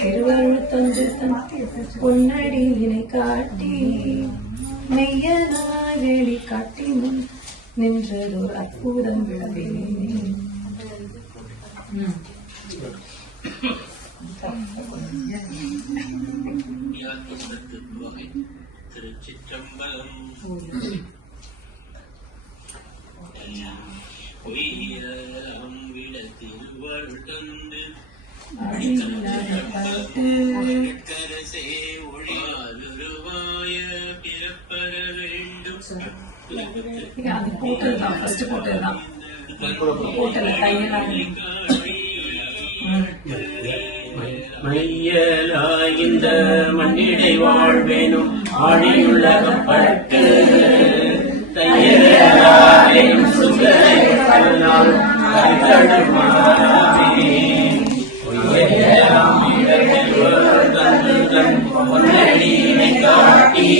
திருவருள் தந்து பொன்னடியினை காட்டி மெய்யனாய் வேலி காட்டி நின்றதோர் அற்புதம் விளவேனே. திருச்சிற்றம்பலம். திருவருள் தந்து கரசே ஒழிவாய பிறப்பர வேண்டும். மையலாய் இந்த மண்ணிடை வாழ்வேனும் ஆழியுள்ளகப்பட்டு தையலாயும் சுகரையால் காட்டி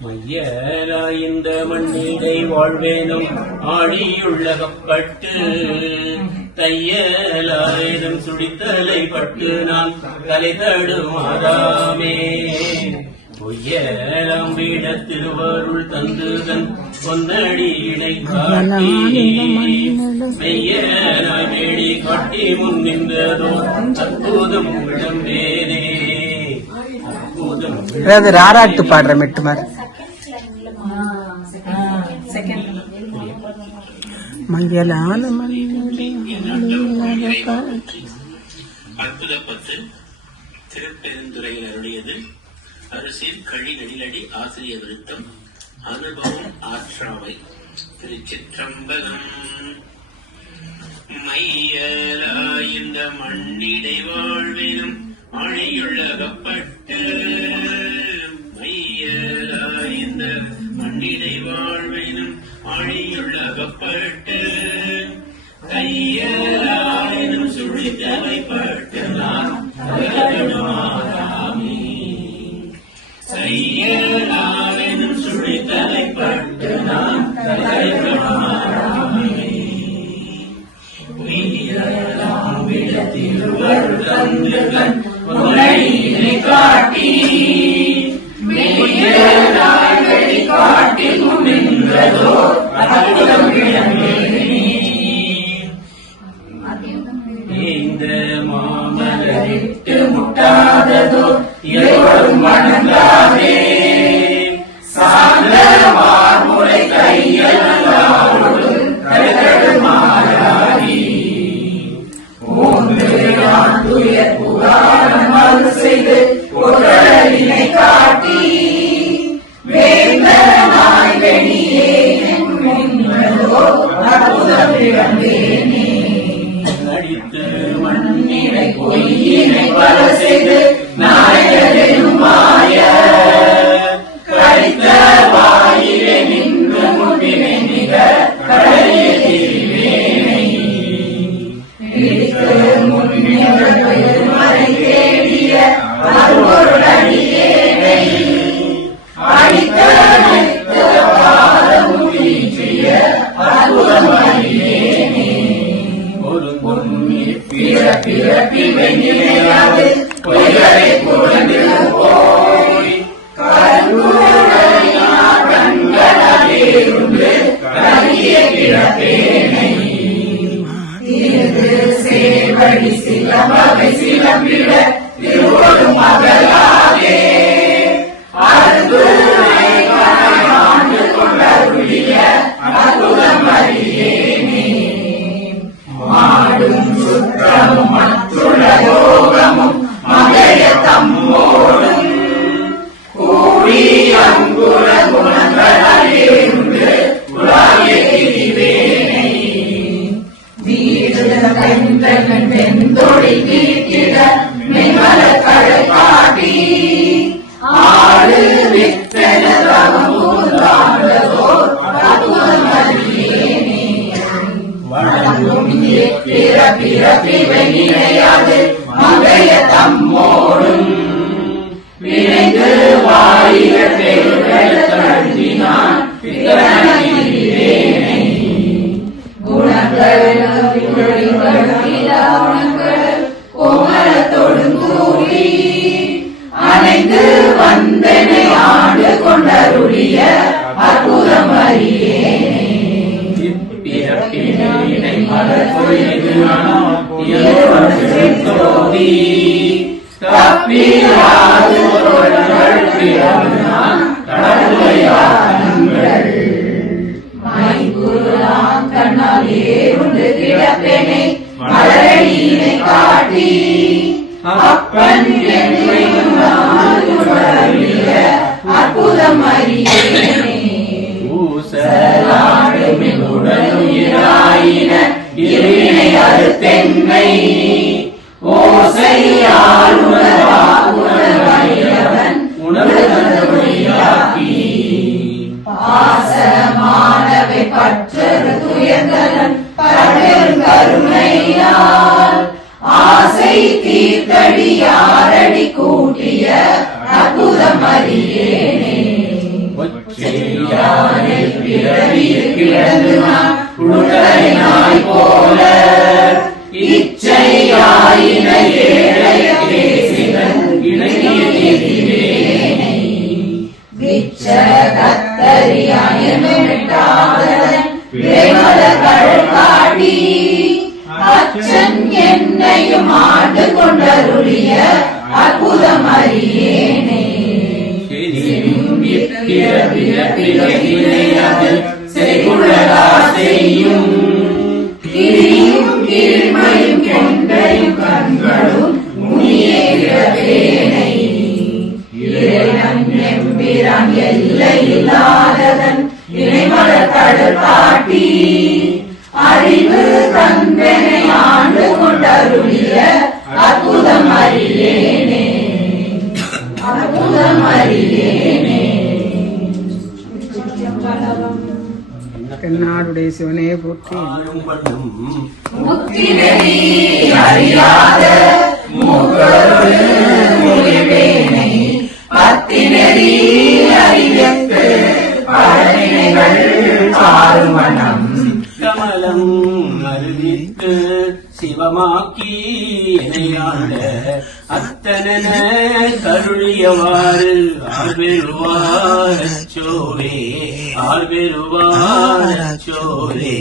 மையலாய் இந்த மண்ணிடை வாழ்வேனும் ஆழியுள்ளகப்பட்டு தையலாயிரம் சுடித்தலை பட்டு நான் தலை தடுமாறாமே. பொய்யலாம் வீட திருவருள் தந்துதன் பொன்னடியினை காட்டி மெய்யலாய் வேடி காட்டி முன் நின்றதோ அற்புதம் விளம்பேனே. அற்புதம் ராராட்டு பாடுற மெட்டுமார் மையலான அற்புத பத்து திருப்பெருந்துறையில் அருளியது. அரசியல் கழி நெடிலடி ஆசிரிய விருத்தம் அனுபவம் ஆற்றாவை. திருச்சிற்றம்பலம். மையலாய் இந்த மண்ணிடை வாழ்வினும் ஆழியுள்ளகப்பட்டு மையலாய் இந்த மண்ணிடை வாழ்வினும் ஆழியுள்ளகப்பட்டு கையலாயினும் சுழித்தலைப்பட்டு நான் கையலாயினும் சுழித்தலைப்பட்டு நான் திருவருள் தந்துதன் பொன்னடியினை காட்டி மெய்யலாய் வேடி காட்டி நின்றதோ அற்புதம் விளம்பேனே. இந்த மாமலரிட்டு முட்டாததோ இருவரும் வணங்காதே சார்ந்த மார்முறை கையலாரோடு கருமாறாடி துயர் புகாரம் மறு செய்து பொருளினை காட்டி வேந்தனாய் வெளியே நின்றதோ அற்புதம் விளம்பேனே. நடித்து மண்ணினை பொய்யினை பல செய்து நாயகனும் மாய கழித்த வாயிலே நின்று முன்பினை மிக கடலிய திருவேனை மறை தேடிய அருளடியேனை அடித்த பாதமுற்றிய அற்புதம் அறியேனே. பிறப்பிவை நிலையாது பொய்களை புரண்டு போய் கண்களேருந்து கரிய கிடப்பேனை சேவடி சிலம்பகை சிலம்பிட திருவரும் மகளாதே அன்பு ஆண்டு கொண்டருளிய அற்புதம் அறியேனே. மாடும் சுற்றமும் மற்றுள்ள யோகமும் மகைய தம்மோடும் கூடி அங்குர குணங்களிலிருந்து உலாவிய திரிவேனை வெண்தொழில் தீர்த்திட மென்மல கடை காட்டி ஆடு வித்தனதோ அற்புதம் அறியேனே. வணங்கும் பிறப்பிவை நினையாது மகைய தம்மோடும் விரைந்து வாயில பெருவெழுத்தழுத்தினான் பித்தனகிரிவேனை குணங்கள் கோமர தொடுங்கூறி அணைந்து வந்தனை ஆண்டு கொண்டருடைய அற்புதம் அறியேனே பிறப்பினை மலர் பொழிது தோதி தப்பிராது ஒருவர்கள் பிறந்தான் கடவுளையாங்கள் மைகுலாம் கண்ணால் ஏறுண்டு கிடப்பெனை மலரடியினை காட்டி அப்பன் என்னையும் அற்புதம் அறியேனே ஊசலாடுமிகுடலுயிராயின இருவினை அறுத்தென்னை ஓசையால் உணர்வாயுணர்வையவன் உணர்வுயாக்கி பாசமானவை பற்றறு துயர்ந்தனன் பரவெரும் கருணையால் ஆசை தீர்த்தடி யாரடி கூட்டிய அற்புதம் அறியேனே பிறவியில் கிடந்து நான் உடலினாய் போல இச்சையாயின ஏழைய தேசிகன் இணையேனை விச்சகத்தறியாயமிட்டாதன் விரைமலர்கள் காட்டி அச்சன் என்னையும் ஆண்டு கொண்டருடைய அற்புதம் அறியேனே செய்யும் கீழ்மையும் கெண்டையும் கண்களும் முனியேனை இறைவன் எம்பிரான் எல்லை இல்லாததன் இணைமலர் கடல் காட்டி அறிவு தந்தனை ஆண்டு கொண்டருளிய அற்புதம் அறியேனே அற்புதம் அறியேனே. தென்னாடுடைய சிவனே போற்றி. முக்தி நெறி அறியாத மூவேனை பத்தி நெறி அறியத்து பழனிகள் சாருமணம் கமலம் அறிவித்து சிவமாக்கி இணையாண்ட அத்தன கருளியவாறு ஆழ்பெருவாரச்சோவே ஆழ்பெருவாரச்சோவே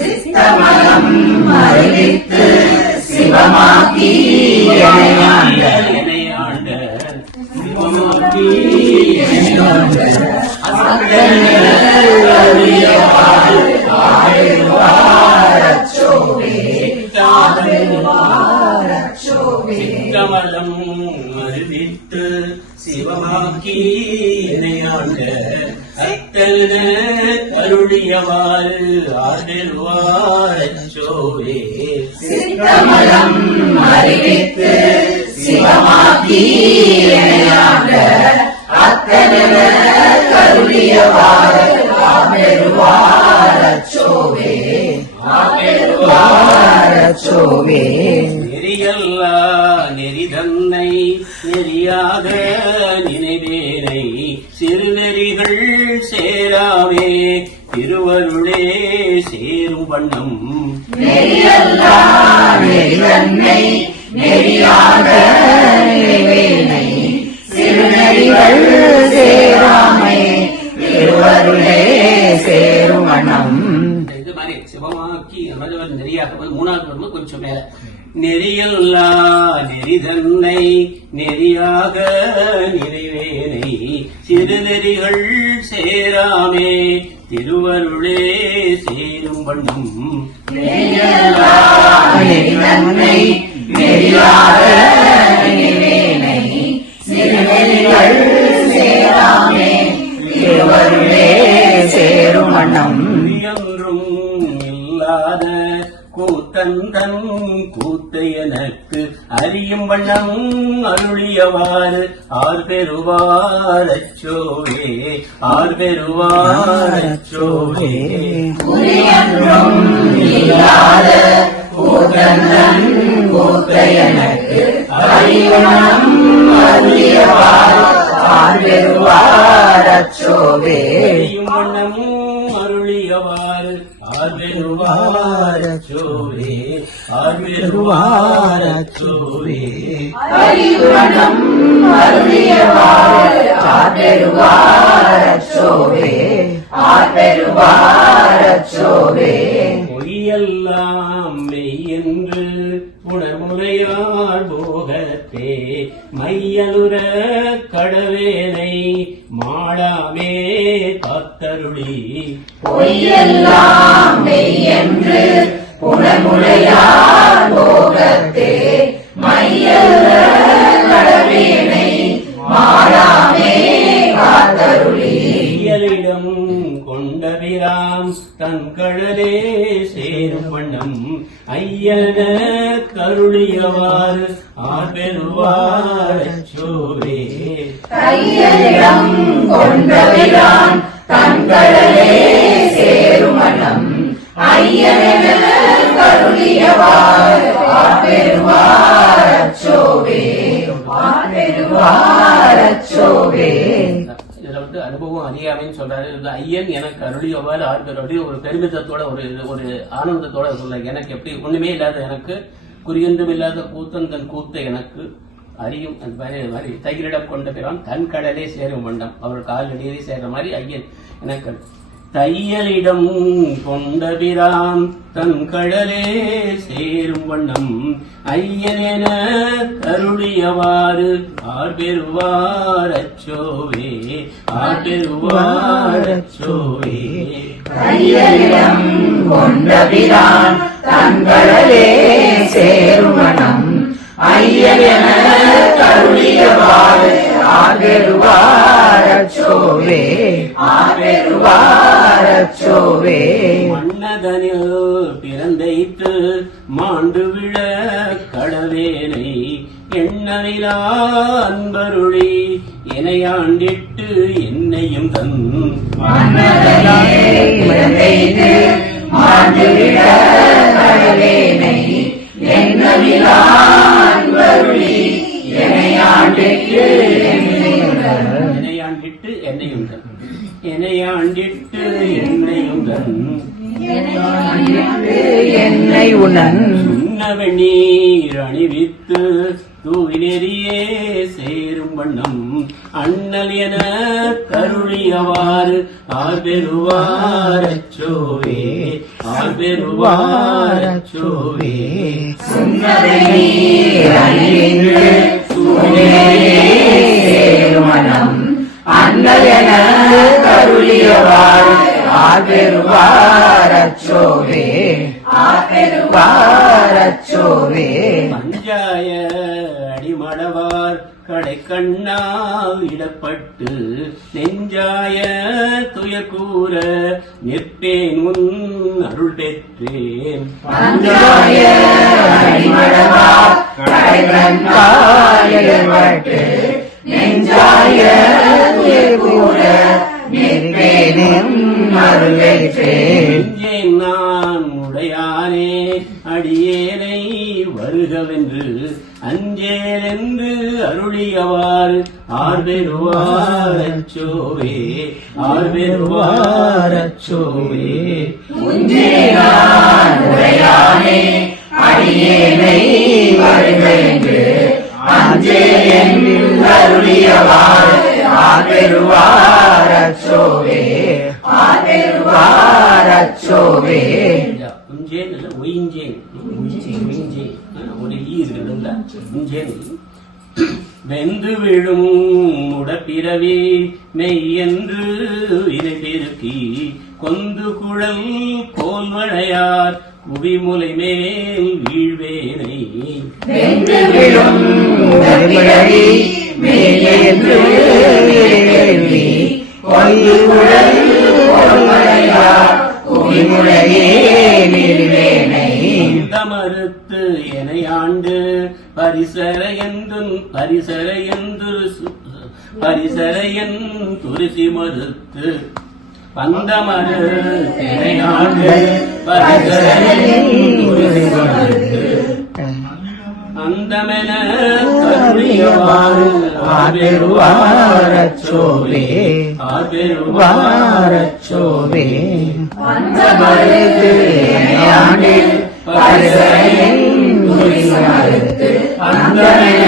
சித்தமலம் அறிவித்து சிவமாக்கி இணையாண்ட சிவமாக்கி இணையாண்ட அத்தன கருளியவாறு சித்தமலம் அறிவித்து சிவமாக்கி இணையாண்ட அத்தன கருளியவாறு ஆழ்வாரச்சோவே சித்தமலம் அறிவித்து சிவமாக்கி இணையாண்ட அத்தன கருளியவாறு ஆழ்வாரச்சோவே ஆழ்வாரச்சோவே. நெறியல்லா நெறிதன்னை நெறியாக நினைவேனை சிறுநெறிகள் சேராமே திருவருளே சேரும் வண்ணம் நெறியல்லா நெறிதன்னை நெறியாக நினைவேனை சிறுநெறிகள் சேராமே திருவருளே சேரும் வண்ணம். இது மாதிரி சிவமாக்கி நெறியாக மூணாவது வரும்போது கொஞ்சம் மேல நெறியல்லா நெறிதன்னை நெறியாக நிறைவேனை சிறுநெறிகள் சேராமே திருவருளே சேரும் வண்ணம் நெறியல்லா நெறிதன்னை நெறியாக நிறைவேனை சிறுநெறிகள் சேராமே திருவருளே சேரும் வண்ணம் இல்லாத கூத்தந்தன் கூத்தை எனக்கு அறியும் வண்ணம் அருளியவாறு ஆர்பெருவாரச்சோவே ஆர்பெருவாரச்சோவே இல்லாத கூத்தந்தன் கூத்தை எனக்கு அறியும் வண்ணம் அருளியவாறு அருள்வாரச்சோவே அறியும் வண்ணம் அருளியவாறு ஆர்பெருவாரச்சோவே ஆர்பெருவாரச்சோவே அறிவனம் அருளியவாறு ஆர்பெருவாரச்சோவே ஆர்பெருவாரச்சோவே பொய்யெல்லாம் மெய்யென்று உணர்முறையார் போகத்தே மையலுற கடவேனை மாளாமே காத்தருளி பொய்யெல்லாம் மெய்யென்று புனமுலையார் போகத்தே மையல்ல கடவேனை மாறாமே காத்தருளி மையலிடம் கொண்டபிராம் தன் கழலே சேரும் வண்ணம் ஐயன கருளியவாறு ஆர்பெருவாரச்சோவே கையலிடம் கொண்டவிரான் தங்களே சேருமணம் ஐயன கருளியவார் ஆர்பெருவாரச்சோவே ஆர்பெருவாரச்சோவே இதுல அனுபவம் அறியாமைன்னு சொல்றாரு. இது ஐயன் எனக்கு அருளியவாறு ஆர்பெருவாடி ஒரு பெருமிதத்தோட ஒரு ஆனந்தத்தோட சொல்ல எனக்கு எப்படி ஒண்ணுமே இல்லாத எனக்கு குறியொன்றும் இல்லாத கூத்தன் தன் கூத்த எனக்கு அறியும் அந்த மாதிரி தையலிடம் கொண்ட பிறான் தன் கடலே சேரும் வண்ணம் அவர் கால் நீரி சேர்ற மாதிரி ஐயன் எனக்கு தையலிடம் கொண்ட பிரான் தன் கடலே சேரும் வண்ணம் ஐயனென கருளியவாறு ஆர்பெருவாரச்சோவே ஆர்பெருவாரச்சோவே கையலிடம் கொண்டபிரான் தங்களே சேருமணம் ஐயன கருளியவாறு ஆர்பெருவாரச்சோவே ஆர்பெருவாரச்சோவே மன்னதனில் பிறந்தைத்து மாண்டு விழ கடவேனை எண்ணவிலா அன்பருளி எனையாண்டிட்டு என்னையும் தன் எனையாண்டிட்டு என்னையும் தன் எனையாண்டிட்டு என்னையும் தன் என்னை உணன் சுண்ணவெண்ணீர் அணிவித்து தூவினெறியே சேரும் வண்ணம் அண்ணல் என கருளியவாறு ஆர்பெருவாரச்சோவே ஆர்பெருவாரச்சோவே சேருமணம் அண்ணல் கருளியவாறு ஆர்பெருவாரச்சோவே ஆர்பெருவாரச்சோவே பஞ்சாய அடிமடவார் கடை கண்ணால் இடப்பட்டு நெஞ்சாய துயக்கூற நிற்பேன் உன் அருள் பெற்றேன் பஞ்சாய அடிமடவார் கடை கண்ணால் இடப்பட்டு நெஞ்சாய துயக்கூற நிற்பேனும் அருள் பெற்றேன் நெஞ்சேன் நான் உடையானே அடியேனை வருகவென்று அஞ்சேலென்று அருளியவாறு ஆர்பெருவாரச்சோவே ஆர்பெருவாரச்சோவே உடையானே அடியேனை வருகென்று அஞ்சேலென்று அருளியவாறு ஆர்பெருவாரச்சோவே ஆர்பெருவாரச்சோவே உஞ்சேன் இல்ல ஒயிஞ்சேன் ஒயிஞ்சேன் ஒரு ஈ இருக்குதுல்ல உஞ்சேன் வெந்து விழும் உடப்பிறவி மெய்யென்று இதை பெருக்கி கொந்து குழல் கோல்வளையார் குவிமுலை மேல் வீழ்வேனை வென்று விழும் உடற்பிறவி மெய்யென்று வேள்வி கொண்டு குழல் கோல்வளையார் குவிமுலையே வீழ்வேனை மறுத்து எனை ஆண்டு பரிசரையன் துரிசி மறுத்து பந்தமரு எனை ஆண்டு பரிசரையன் துரிசி மறுத்து அந்தமென கருளியவாறு ஆர்பெருவாரச்சோவே ஆர்பெருவாரச்சோவே அந்தமறுத்து ஆண்டில் அந்தமென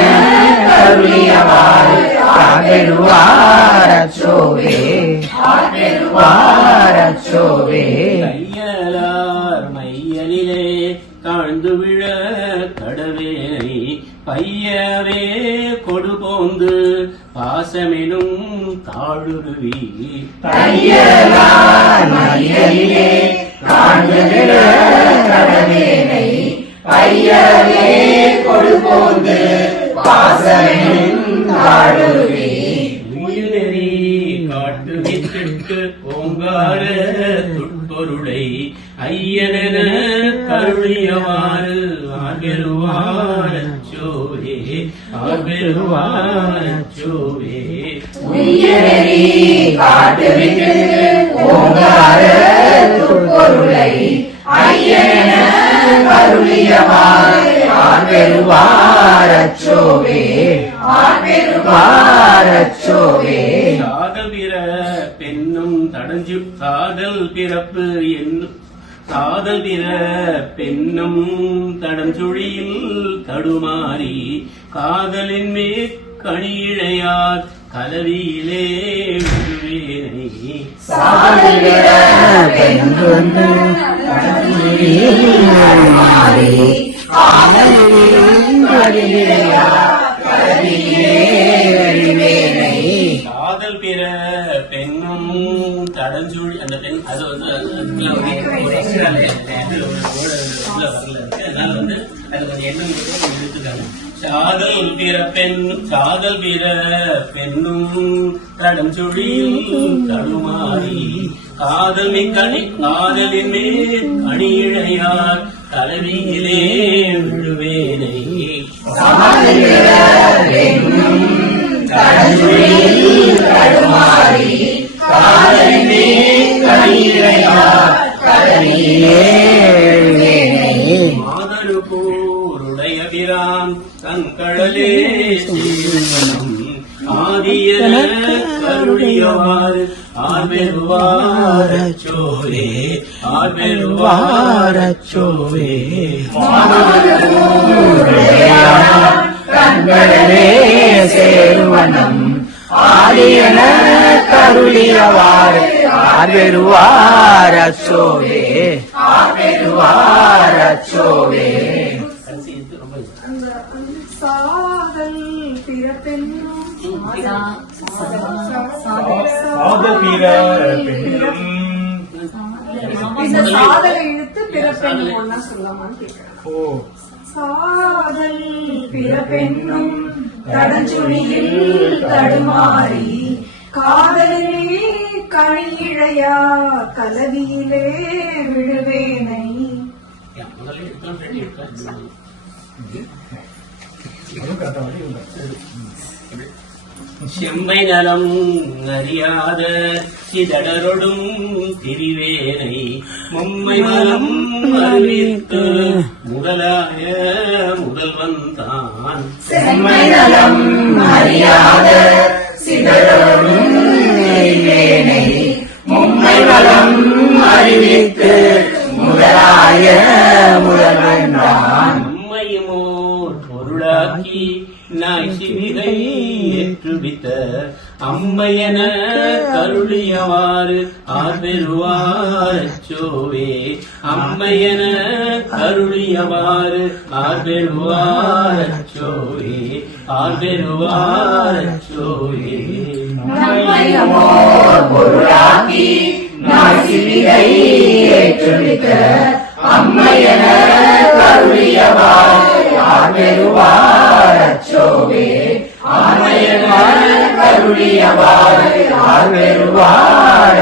கருளியவாறு ஆர்பெருவாரச்சோவே ஆர்பெருவாரச்சோவே கையலார் மையலிலே தாழ்ந்து விழ கடவேனை பையவே கொடுபோந்து பாசமெனும் தாழுருவி கையலார் மையலிலே தாழ்ந்து விழ கடவேனை பையவே கொடுபோந்து பாசமெனும் தாழுருவி உயிர்நெறி காட்டு வித்திட்டு ஓங்கார துட்பொருளை ஐயனென கருளியவாறு ஆர்பெருவாரச்சோவே ஆர்பெருவாரச்சோவே உயிரறி காட்டுவிட்டு ஓங்கார துட்பொருளை ஐயனென கருளியவாறு ஆர்பெருவாரச்சோவே ஆர்பெருவாரச்சோவே காதல் பிற பெண்ணும் தடஞ்சு காதல் பிறப்பு என்னும் காதல் பிற பெண்ணும் தடஞ்சுழியில் தடுமாறி காதலின் மேற் கணியிழையார் கலவியிலே விடுவேனை சாதலிட பெண்ணும் காதல் பிற பெண்ணும் தடஞ்சுழி அந்த பெண் அது வந்து அதனால வந்து அது கொஞ்சம் எண்ணம் எடுத்துக்காங்க சாதல் பிற பெண்ணும் தடஞ்சுழியில் தடுமாறி காதலின் மேற் கணியிழையார் தலைவியிலே விழுவேனை தடுமாறி காதலின் மேற் கணியிழையார் தலைவியிலே விழுவேனை மாதரு போருடைய பிரான் தங்கடலே சீவனம் ஆதியன கருளியவாறு ஆர்பெருவாரச்சோவே ஆர்பெருவாரச்சோவே கண்களே சேருவனம் ஆதியன கருளியவாறு ஆர்பெருவாரச்சோவே ஆர்பெருவாரச்சோவே சாதல் பிறப்பெண்ணும் இந்த சாதலை இழுத்து பிறப்பெண்ணும் ஒன்னா சொல்லலாமான்னு கேட்கிறேன். சாதல் பிறப்பெண்ணும் தடஞ்சுழியில் தடுமாறி காதலிலே கணியிழையா கலவியிலே விழுவேனை. செம்மை நலம் அறியாத சிதடரொடும் திரிவேனை மும்மை மலம் அறிவித்து முதலாய முதல்வந்தான் செம்மை நலம் அறியாத சிதறொடும் திரிவேனை மும்மை மலம் அறிவித்து முதலாய முதல்வந்தான் அம்மையுமோர் பொருளாக்கி நாய் சிவிகை ஏற்றுவித்த அம்மையன கருளியவாறு ஆர்பெருவாரச்சோவே அம்மையன கருளியவாறு ஆர்பெருவாரச்சோவே ஆர்பெருவாரச்சோவே நம்மையமோர் பொருளாக்கி நாய் சிவிகை ஏற்றுவித்த அம்மையன கருளியவாறு ஆர்பெருவாரச்சோவே அம்மையன கருளியவாறு ஆர்பெருவார